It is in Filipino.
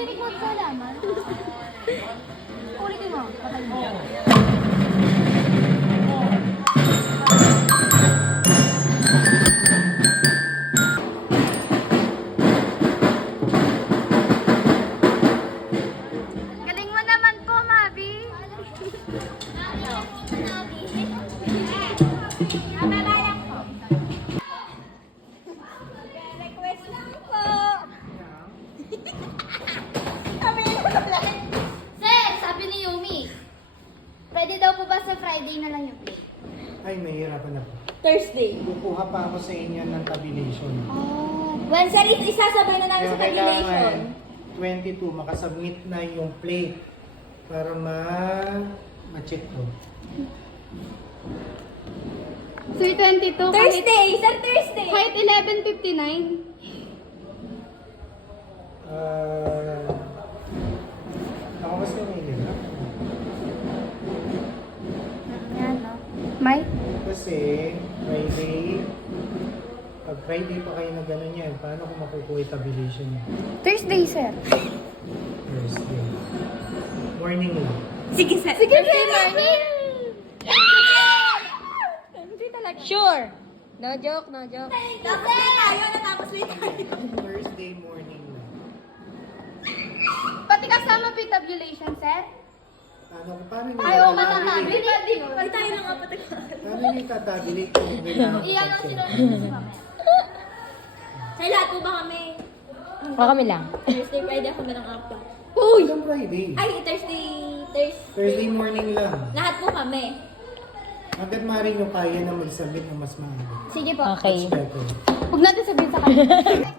Narinig mo sa laman. Ulitin mo. Patay mo. Galing mo naman po, Mabi. Request lang po. Sir, sabi ni Yumi, pwede daw po ba sa Friday na lang yung plate? Ay, mahirapan ako. Thursday. Kukuha pa ako sa inyo ng tabulation. Oh. Well, sir, isasabay na namin Kaya sa tabulation. kailangan 22, makasubmit na yung plate para ma-check ko. Sir, 22. Thursday! Sir, Thursday! Kahit 11:59. Ako mas may nila. Yan, no? May? Kasi Friday, pag Friday pa kayo na gano'n yan, paano ko makukuha yung tabulation niya? Thursday, sir. Thursday. Morning lang. Sige, sir. Sige, sir. Morning. Sure. No joke, no joke. Tapos ulit tayo, natapos ulit tayo. Thursday morning lang. Pati kasama po yung tabulation, sir? Paano niyo Ay, oo, itatabulate? matatabili. Hindi tayo lang apat. Paano niyo itatabulate kung kailangan Iyan ang ko check? sinunod si Mama. Sir, lahat po ba kami? O kami lang. Thursday, Friday ako meron up. Uy! Ilang Friday? Ay, Thursday morning lang. Lahat po kami. Hanggat maaari nyo kaya na mag-submit ng mas maaga. Sige po. Okay. That's better. Huwag natin sabihin sa kanya.